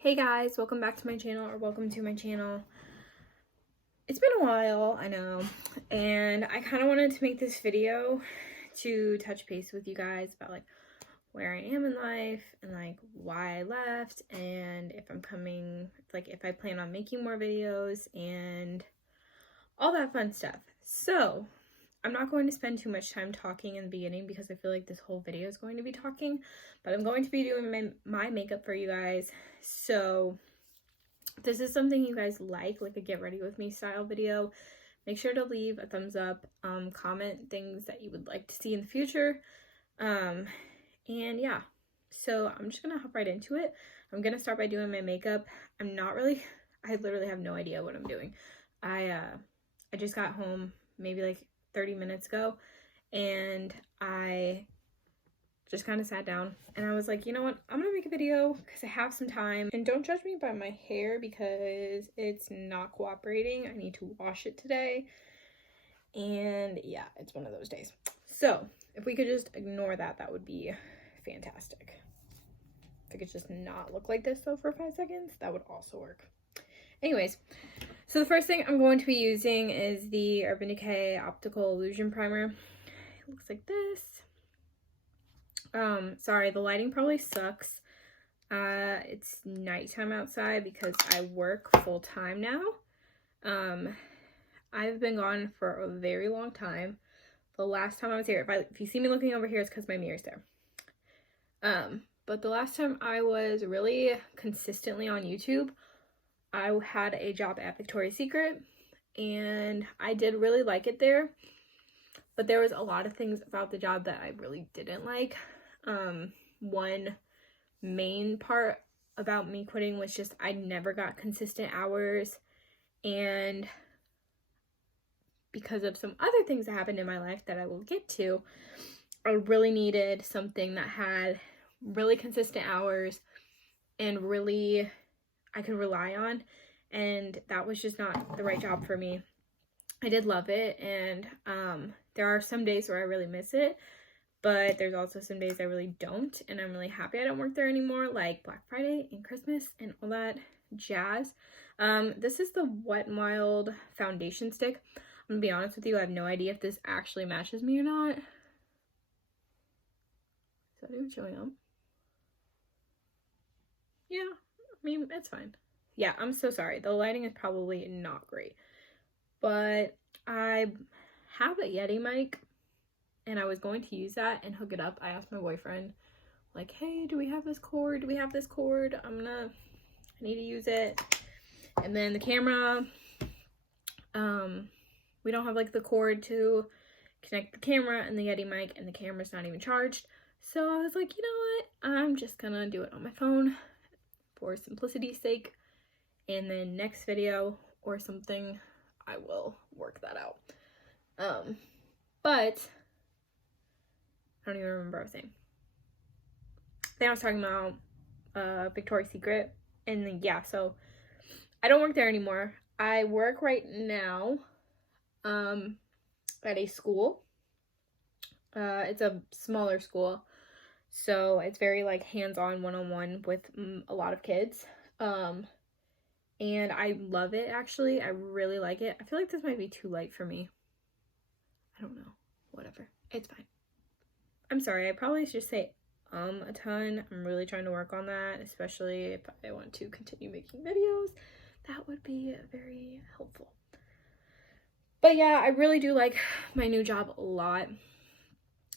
Hey guys, welcome back to my channel, or welcome to my channel. It's been a while, I know, and I kind of wanted to make this video to touch base with you guys about like where I am in life and like why I left, and if I'm coming, like if I plan on making more videos and all that fun stuff. So I'm not going to spend too much time talking in the beginning because I feel like this whole video is going to be talking, but I'm going to be doing my makeup for you guys. So if this is something you guys like a get ready with me style video, make sure to leave a thumbs up, comment things that you would like to see in the future. And yeah, so I'm just gonna hop right into it. I'm gonna start by doing my makeup. I literally have no idea what I'm doing. I just got home maybe like 30 minutes ago, and I just kind of sat down and I was like, you know what, I'm gonna make a video because I have some time. And don't judge me by my hair because it's not cooperating. I need to wash it today, and yeah, it's one of those days. So if we could just ignore that, that would be fantastic. If it could just not look like this though for 5 seconds, that would also work. Anyways, so the first thing I'm going to be using is the Urban Decay Optical Illusion Primer. It looks like this. Sorry, the lighting probably sucks. It's nighttime outside because I work full time now. I've been gone for a very long time. The last time I was here, if you see me looking over here, it's because my mirror's there. But the last time I was really consistently on YouTube, I had a job at Victoria's Secret, and I did really like it there, but there was a lot of things about the job that I really didn't like. One main part about me quitting was just I never got consistent hours, and because of some other things that happened in my life that I will get to, I really needed something that had really consistent hours and really I could rely on, and that was just not the right job for me. I did love it, and there are some days where I really miss it, but there's also some days I really don't, and I'm really happy I don't work there anymore, like Black Friday and Christmas and all that jazz. This is the Wet n Wild foundation stick. I'm gonna be honest with you, I have no idea if this actually matches me or not. Is that even showing up? Yeah, I mean, it's fine. Yeah, I'm so sorry. The lighting is probably not great. But I have a Yeti mic, and I was going to use that and hook it up. I asked my boyfriend, like, hey, do we have this cord? Do we have this cord? I need to use it. And then the camera, we don't have like the cord to connect the camera and the Yeti mic, and the camera's not even charged. So I was like, you know what? I'm just gonna do it on my phone for simplicity's sake, and then next video or something I will work that out. But I don't even remember what I was saying. Then I was talking about Victoria's Secret, and then yeah, so I don't work there anymore. I work right now at a school. It's a smaller school, so it's very like hands-on, one-on-one with a lot of kids. And I love it, actually. I really like it. I feel like this might be too light for me. I don't know. Whatever. It's fine. I'm sorry. I probably should say a ton. I'm really trying to work on that, especially if I want to continue making videos. That would be very helpful. But yeah, I really do like my new job a lot.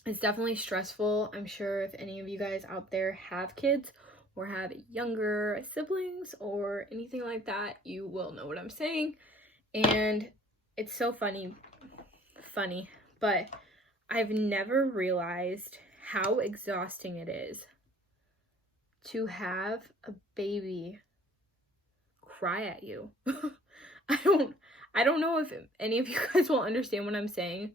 It's definitely stressful. I'm sure if any of you guys out there have kids or have younger siblings or anything like that, you will know what I'm saying. And it's so funny, but I've never realized how exhausting it is to have a baby cry at you. I don't know if any of you guys will understand what I'm saying,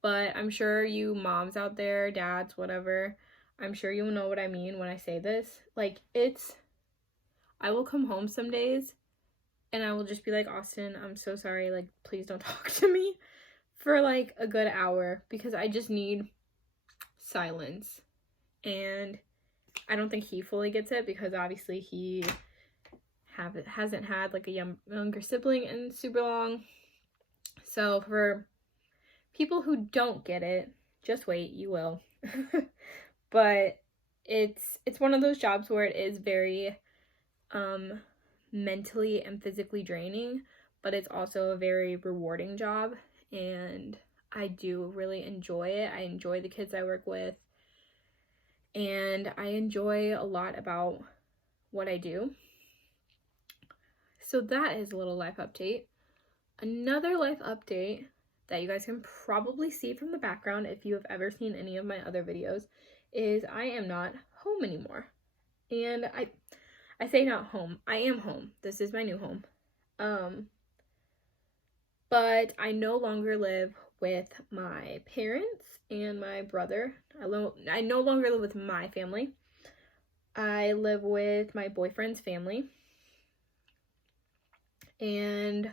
but I'm sure you moms out there, dads, whatever, I'm sure you'll know what I mean when I say this. Like, I will come home some days and I will just be like, Austin, I'm so sorry, like, please don't talk to me for like a good hour because I just need silence. And I don't think he fully gets it because obviously he hasn't had like a younger sibling in super long. So for people who don't get it, just wait, you will. But it's one of those jobs where it is very mentally and physically draining, but it's also a very rewarding job, and I do really enjoy it. I enjoy the kids I work with, and I enjoy a lot about what I do. So that is a little life update. Another life update that you guys can probably see from the background if you have ever seen any of my other videos is I am not home anymore. And I say not home. I am home. This is my new home. But I no longer live with my parents and my brother. I no longer live with my family. I live with my boyfriend's family. And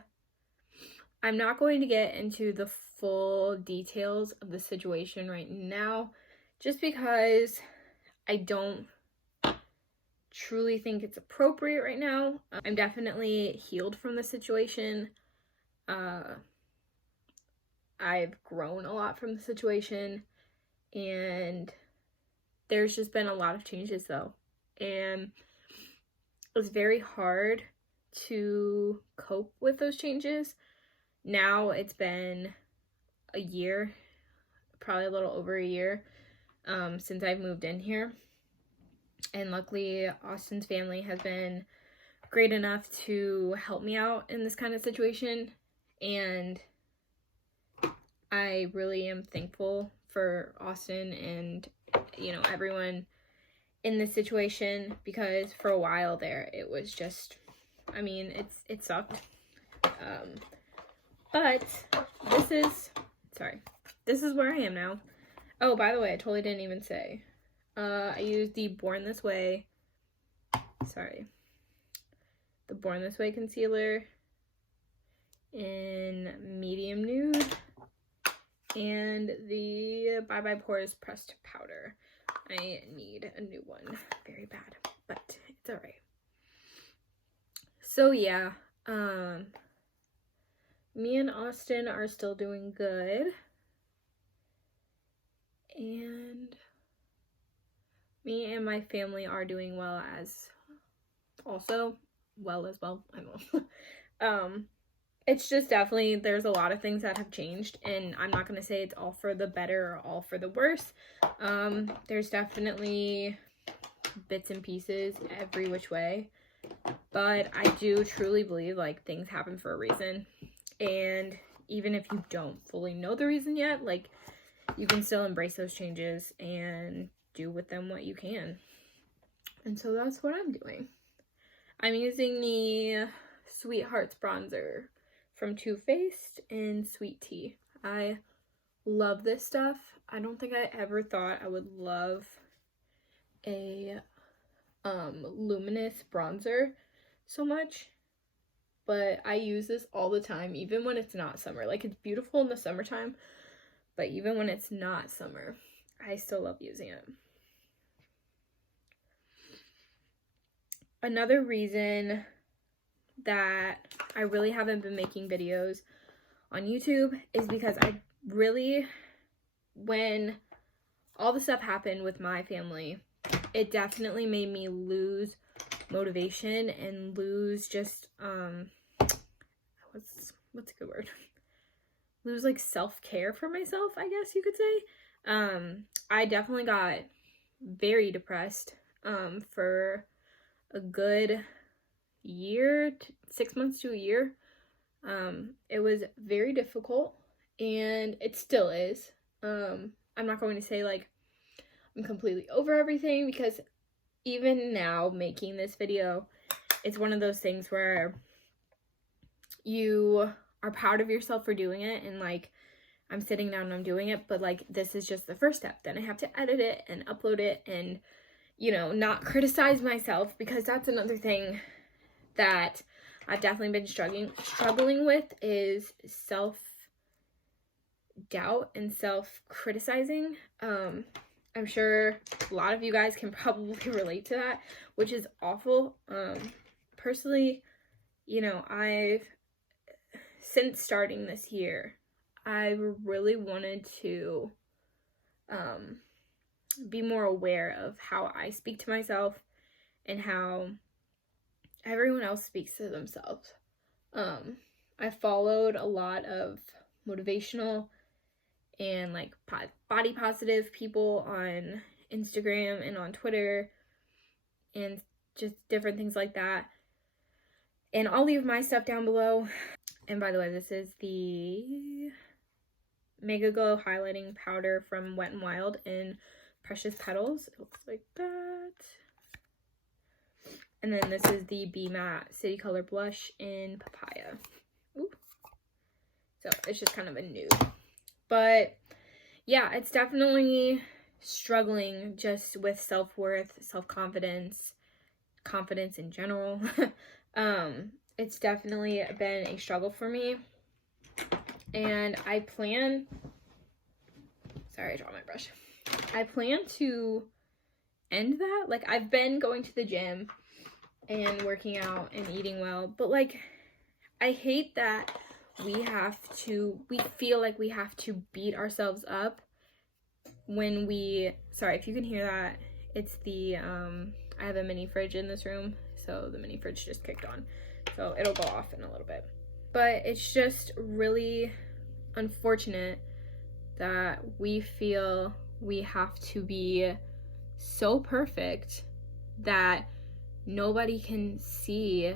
I'm not going to get into the full details of the situation right now, just because I don't truly think it's appropriate right now. I'm definitely healed from the situation. I've grown a lot from the situation, and there's just been a lot of changes though, and it's very hard to cope with those changes. Now it's been a year, probably a little over a year, since I've moved in here. And luckily, Austin's family has been great enough to help me out in this kind of situation. And I really am thankful for Austin and, everyone in this situation, because for a while there, it was just, it sucked. But this is where I am now. Oh, by the way, I totally didn't even say. I used the Born This Way concealer in medium nude, and the Bye Bye Pores pressed powder. I need a new one very bad, but it's alright. So yeah, me and Austin are still doing good, and me and my family are doing well as well. I don't know. It's just definitely, there's a lot of things that have changed, and I'm not going to say it's all for the better or all for the worse. There's definitely bits and pieces every which way, but I do truly believe like things happen for a reason, and even if you don't fully know the reason yet, like, you can still embrace those changes and do with them what you can. And so that's what I'm doing. I'm using the Sweethearts bronzer from Too Faced in Sweet Tea. I love this stuff. I don't think I ever thought I would love a luminous bronzer so much, but I use this all the time, even when it's not summer. Like, it's beautiful in the summertime, but even when it's not summer, I still love using it. Another reason that I really haven't been making videos on YouTube is because when all the stuff happened with my family, it definitely made me lose motivation and lose just, what's a good word? Lose like self-care for myself, I guess you could say. I definitely got very depressed for a good year, 6 months to a year. It was very difficult, and it still is. I'm not going to say like I'm completely over everything, because even now making this video, it's one of those things where you are proud of yourself for doing it, and like, I'm sitting down and I'm doing it, but like, this is just the first step. Then I have to edit it and upload it, and not criticize myself, because that's another thing that I've definitely been struggling with, is self-doubt and self-criticizing. I'm sure a lot of you guys can probably relate to that, which is awful. personally, you know, since starting this year, I really wanted to be more aware of how I speak to myself and how everyone else speaks to themselves. I followed a lot of motivational and like body positive people on Instagram and on Twitter and just different things like that. And I'll leave my stuff down below. And by the way, this is the Mega Glow highlighting powder from Wet n Wild in Precious Petals. It looks like that. And then this is the Be Matte City Color Blush in Papaya. Ooh. So it's just kind of a nude. But yeah, it's definitely struggling just with self-worth, self-confidence, confidence in general. It's definitely been a struggle for me. And I plan, sorry, I dropped my brush. I plan to end that. Like, I've been going to the gym and working out and eating well, but like, I hate that we feel like we have to beat ourselves up when sorry if you can hear that, it's the, I have a mini fridge in this room, so the mini fridge just kicked on, so it'll go off in a little bit. But it's just really unfortunate that we feel we have to be so perfect that nobody can see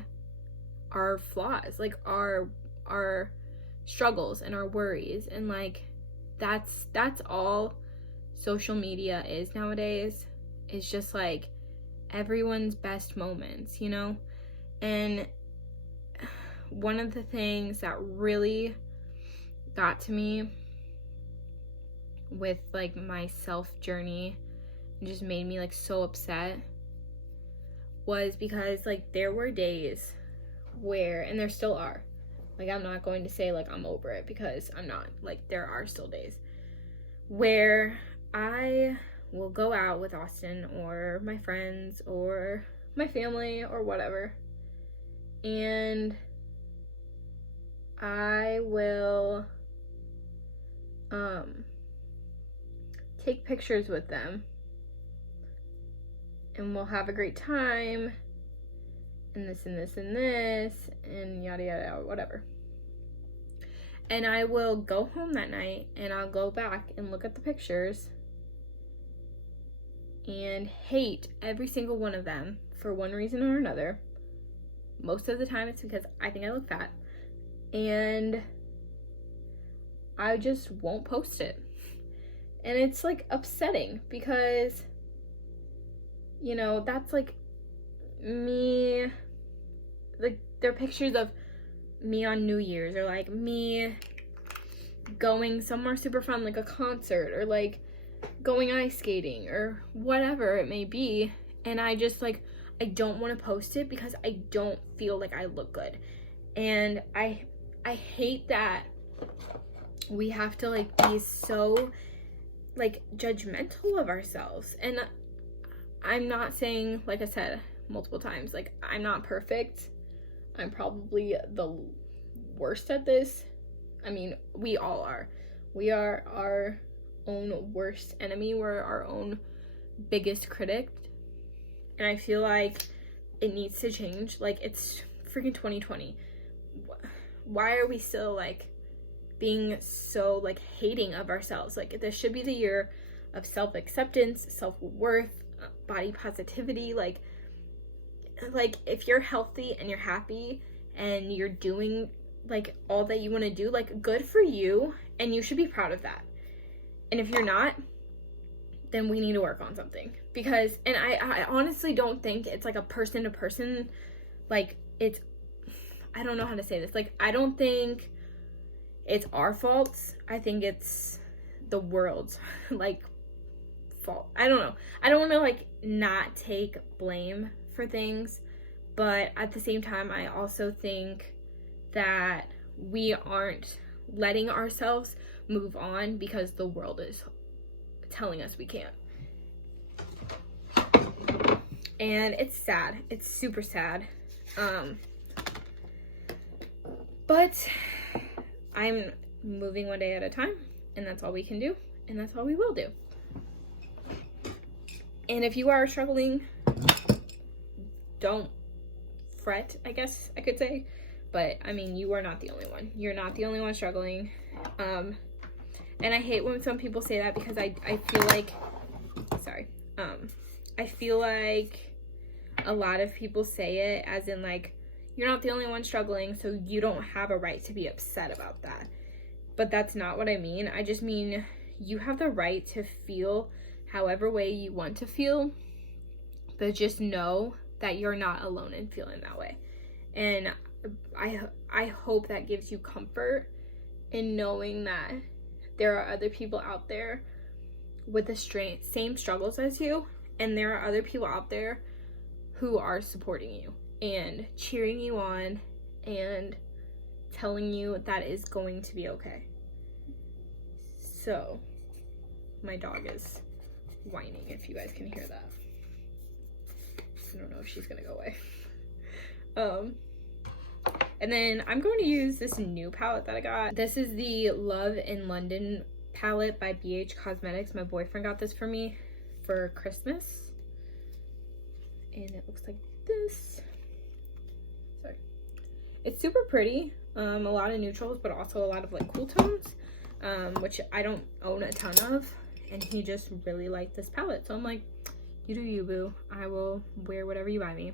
our flaws, like our struggles and our worries. And like, that's all social media is nowadays. It's just like everyone's best moments, you know? And one of the things that really got to me with like my self journey and just made me like so upset was because like there were days where, and there still are, like I'm not going to say like I'm over it, because I'm not. Like, there are still days where I will go out with Austin or my friends or my family or whatever, and I will take pictures with them and we'll have a great time and this and this and this and yada yada, whatever. And I will go home that night and I'll go back and look at the pictures and hate every single one of them for one reason or another. Most of the time it's because I think I look fat, and I just won't post it. And it's like upsetting because, you know, that's like me, like they're pictures of me on New Year's, or like me going somewhere super fun, like a concert, or like going ice skating or whatever it may be, and I just like, I don't want to post it because I don't feel like I look good. And I hate that we have to like be so like judgmental of ourselves. And I'm not saying, like I said multiple times, like I'm not perfect. I'm probably the worst at this. I mean, we all are. We are our own worst enemy. We're our own biggest critic. And I feel like it needs to change. Like, it's freaking 2020. Why are we still like being so like hating of ourselves? Like, this should be the year of self-acceptance, self-worth, body positivity. Like if you're healthy and you're happy and you're doing like all that you want to do, like, good for you, and you should be proud of that. And if you're not, then we need to work on something. Because, and I honestly don't think it's like a person to person, like it's, I don't know how to say this, like I don't think it's our faults. I think it's the world's like fault. I don't know. I don't want to like not take blame for things, but at the same time I also think that we aren't letting ourselves move on because the world is telling us we can't. And it's sad. It's super sad. But I'm moving one day at a time, and that's all we can do, and that's all we will do. And if you are struggling, don't fret, I guess I could say. But I mean, you are not the only one. You're not the only one struggling. And I hate when some people say that, because I feel like, I feel like a lot of people say it as in like, you're not the only one struggling, so you don't have a right to be upset about that. But that's not what I mean. I just mean you have the right to feel however way you want to feel, but just know that you're not alone in feeling that way. And I hope that gives you comfort in knowing that there are other people out there with the same struggles as you, and there are other people out there who are supporting you and cheering you on and telling you that is going to be okay. So, my dog is whining, if you guys can hear that. I don't know if she's gonna go away. And then I'm going to use this new palette that I got. This is the Love in London palette by BH Cosmetics. My boyfriend got this for me for Christmas. And it looks like this. Sorry. It's super pretty. A lot of neutrals, but also a lot of like cool tones, which I don't own a ton of. And he just really liked this palette. So I'm like, you do you, boo. I will wear whatever you buy me.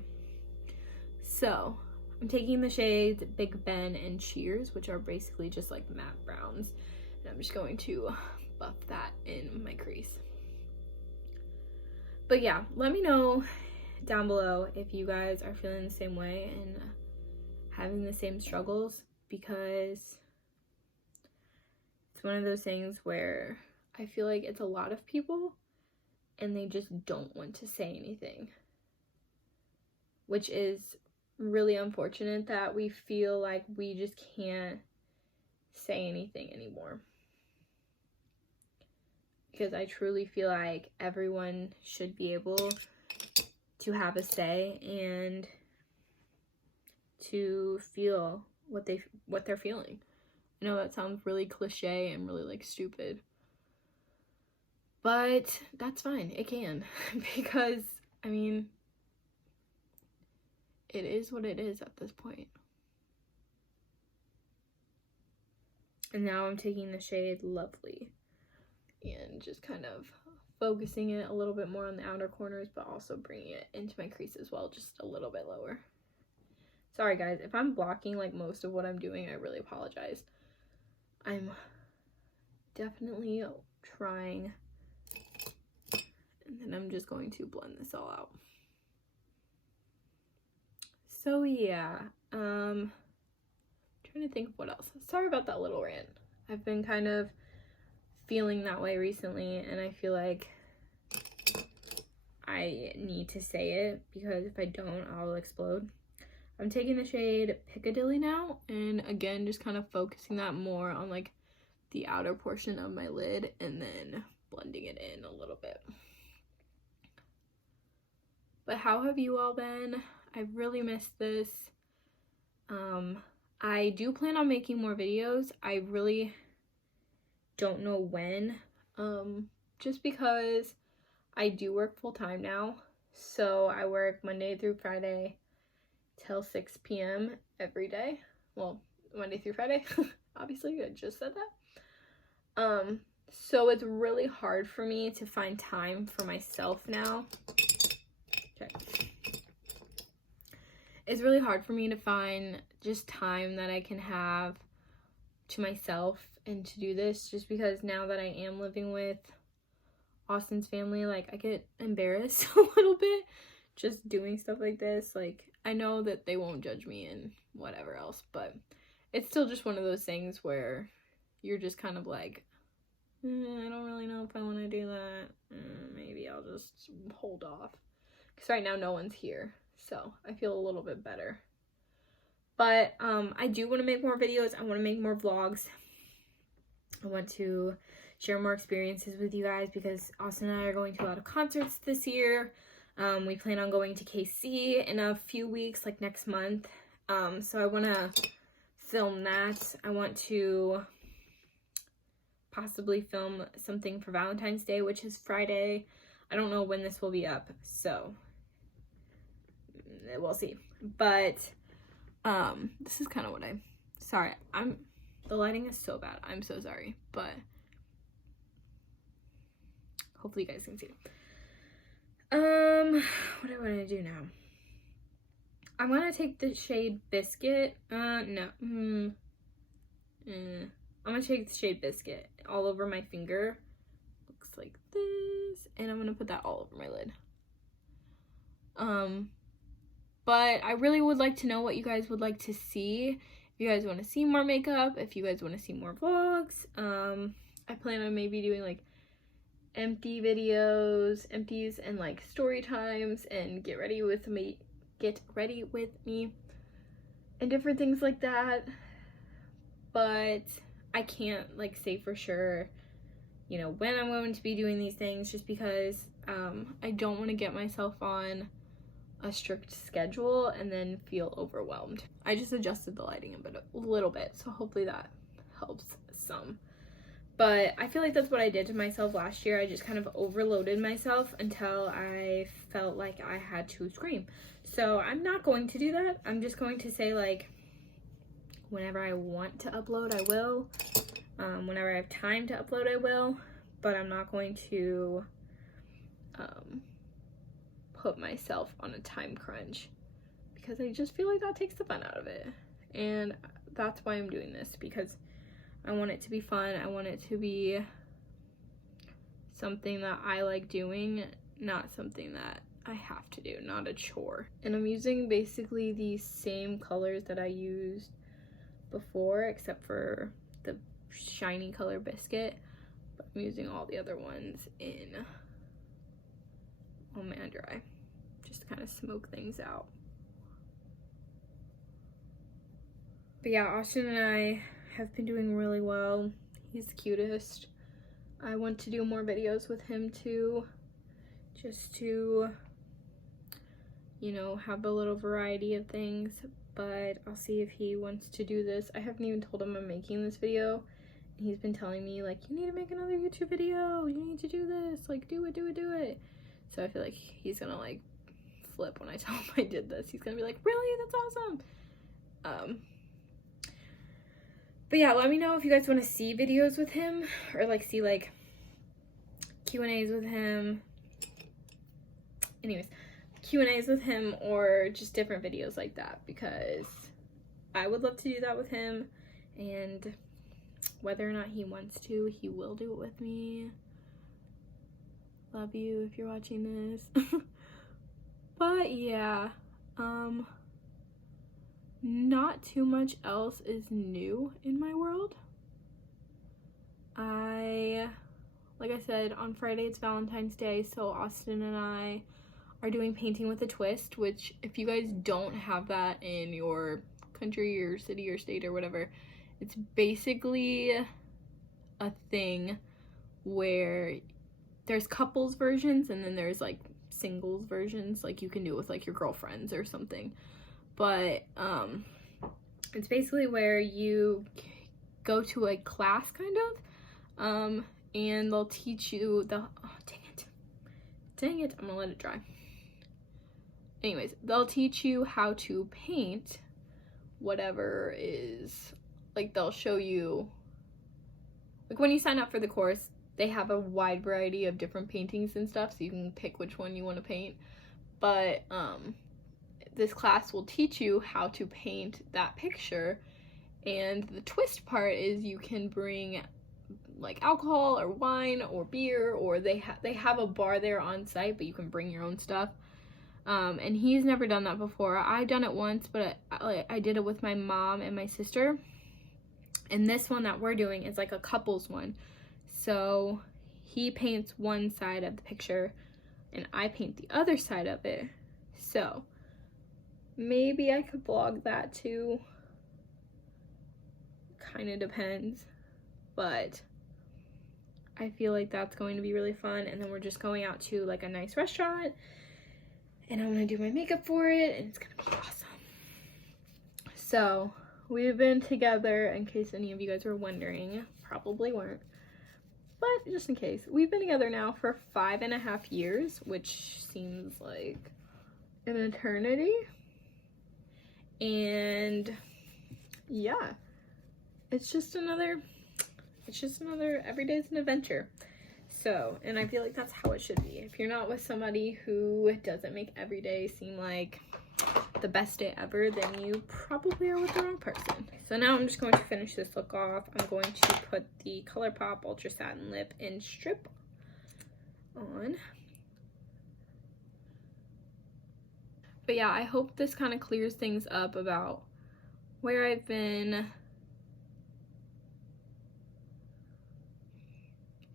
So I'm taking the shades Big Ben and Cheers, which are basically just like matte browns. And I'm just going to buff that in my crease. But yeah, let me know down below if you guys are feeling the same way and having the same struggles, because it's one of those things where I feel like it's a lot of people and they just don't want to say anything, which is really unfortunate that we feel like we just can't say anything anymore. Because I truly feel like everyone should be able to have a say and to feel what they're feeling. I know that sounds really cliche and really like stupid, but that's fine. It can, because I mean, it is what it is at this point. And now I'm taking the shade Lovely and just kind of focusing it a little bit more on the outer corners, but also bringing it into my crease as well, just a little bit lower. Sorry guys, if I'm blocking like most of what I'm doing, I really apologize. I'm definitely trying. And then I'm just going to blend this all out. So yeah, trying to think of what else. Sorry about that little rant. I've been kind of feeling that way recently, and I feel like I need to say it, because if I don't, I'll explode. I'm taking the shade Piccadilly now, and again, just kind of focusing that more on like the outer portion of my lid, and then blending it in a little bit. But how have you all been? I really missed this. I do plan on making more videos. I really don't know when, just because I do work full-time now. So I work Monday through Friday till 6 p.m. every day. Well, Monday through Friday, obviously, I just said that. So it's really hard for me to find time for myself now. Okay. It's really hard for me to find just time that I can have to myself and to do this, just because now that I am living with Austin's family, like, I get embarrassed a little bit just doing stuff like this. Like, I know that they won't judge me and whatever else, but it's still just one of those things where you're just kind of like, I don't really know if I want to do that. Maybe I'll just hold off, because right now no one's here, so I feel a little bit better. But I do want to make more videos. I want to make more vlogs. I want to share more experiences with you guys, because Austin and I are going to a lot of concerts this year. We plan on going to KC in a few weeks, like next month. So I want to film that. I want to possibly film something for Valentine's Day, which is Friday. I don't know when this will be up, so we'll see. But this is kind of what the lighting is so bad. I'm so sorry, but hopefully you guys can see. What do I want to do now? I'm gonna take the shade Biscuit. No. I'm gonna take the shade Biscuit all over my finger. Looks like this. And I'm gonna put that all over my lid. But I really would like to know what you guys would like to see. If you guys want to see more makeup, if you guys want to see more vlogs. I plan on maybe doing like empties and like story times and get ready with me and different things like that. But I can't like say for sure, you know, when I'm going to be doing these things, just because I don't want to get myself on a strict schedule and then feel overwhelmed. I just adjusted the lighting a little bit, so hopefully that helps some. But I feel like that's what I did to myself last year. I just kind of overloaded myself until I felt like I had to scream. So I'm not going to do that. I'm just going to say, like, whenever I want to upload, I will. Whenever I have time to upload, I will. But I'm not going to put myself on a time crunch, because I just feel like that takes the fun out of it. And that's why I'm doing this, because I want it to be fun. I want it to be something that I like doing, not something that I have to do, not a chore. And I'm using basically the same colors that I used before, except for the shiny color Biscuit. But I'm using all the other ones on my under eye, just to kind of smoke things out. But yeah, Austin and I have been doing really well. He's the cutest. I want to do more videos with him too, just to, you know, have a little variety of things. But I'll see if he wants to do this. I haven't even told him I'm making this video, and he's been telling me, like, you need to make another YouTube video, you need to do this, like, do it. So I feel like he's gonna like flip when I tell him I did this. He's gonna be like, really? That's awesome. But yeah, let me know if you guys want to see videos with him, or like see like Q&As with him. Anyways, Q&As with him, or just different videos like that, because I would love to do that with him. And whether or not he wants to, he will do it with me. Love you if you're watching this. But yeah, not too much else is new in my world. Like I said, on Friday it's Valentine's Day, so Austin and I are doing painting with a twist, which if you guys don't have that in your country or city or state or whatever, it's basically a thing where there's couples versions and then there's like singles versions, like you can do it with like your girlfriends or something. But it's basically where you go to a class kind of, and they'll teach you dang it, I'm gonna let it dry. Anyways, they'll teach you how to paint whatever is, like, they'll show you, like, when you sign up for the course, they have a wide variety of different paintings and stuff, so you can pick which one you want to paint. But this class will teach you how to paint that picture, and the twist part is you can bring like alcohol or wine or beer, or they have a bar there on site, but you can bring your own stuff. And he's never done that before. I've done it once, but I did it with my mom and my sister. And this one that we're doing is like a couples one. So he paints one side of the picture and I paint the other side of it. So maybe I could vlog that too. Kind of depends. But I feel like that's going to be really fun. And then we're just going out to like a nice restaurant and I'm gonna do my makeup for it, and it's gonna be awesome. So we've been together, in case any of you guys were wondering, probably weren't, but just in case, we've been together now for 5.5 years, which seems like an eternity. And yeah, it's just another every day's an adventure. So, and I feel like that's how it should be. If you're not with somebody who doesn't make every day seem like the best day ever, then you probably are with the wrong person. So now I'm just going to finish this look off. I'm going to put the ColourPop Ultra Satin Lip in Strip on. But yeah, I hope this kind of clears things up about where I've been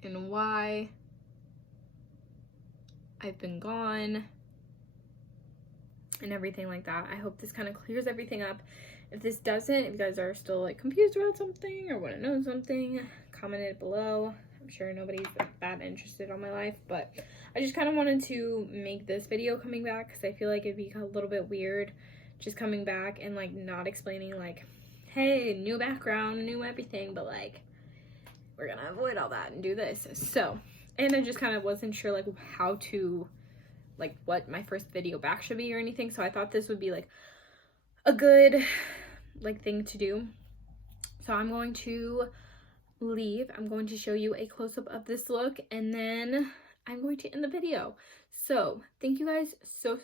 and why I've been gone and everything like that. I hope this kind of clears everything up. If this doesn't, if you guys are still like confused about something or want to know something, comment it below. I'm sure nobody's that interested on my life, but I just kind of wanted to make this video coming back because I feel like it'd be a little bit weird just coming back and like not explaining like, hey, new background, new everything, but like we're gonna avoid all that and do this. So, and I just kind of wasn't sure like how to, like what my first video back should be or anything, so I thought this would be like a good like thing to do. So I'm going to leave. I'm going to show you a close-up of this look, and then I'm going to end the video. So thank you guys so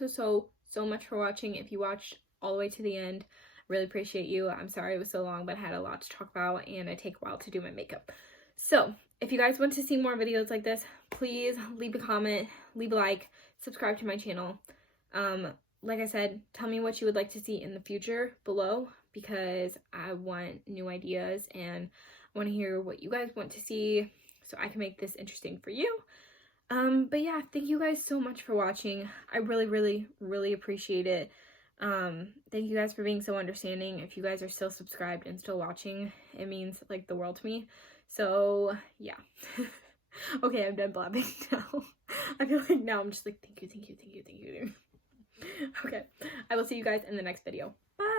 much for watching. If you watched all the way to the end, really appreciate you. I'm sorry it was so long, but I had a lot to talk about and it take a while to do my makeup. So if you guys want to see more videos like this, please leave a comment, leave a like, subscribe to my channel. Like I said, tell me what you would like to see in the future below, because I want new ideas and I want to hear what you guys want to see so I can make this interesting for you. But yeah, thank you guys so much for watching. I really appreciate it. Thank you guys for being so understanding. If you guys are still subscribed and still watching, it means like the world to me. So yeah. Okay, I'm done blabbing now. I feel like now I'm just like, thank you. Okay, I will see you guys in the next video. Bye.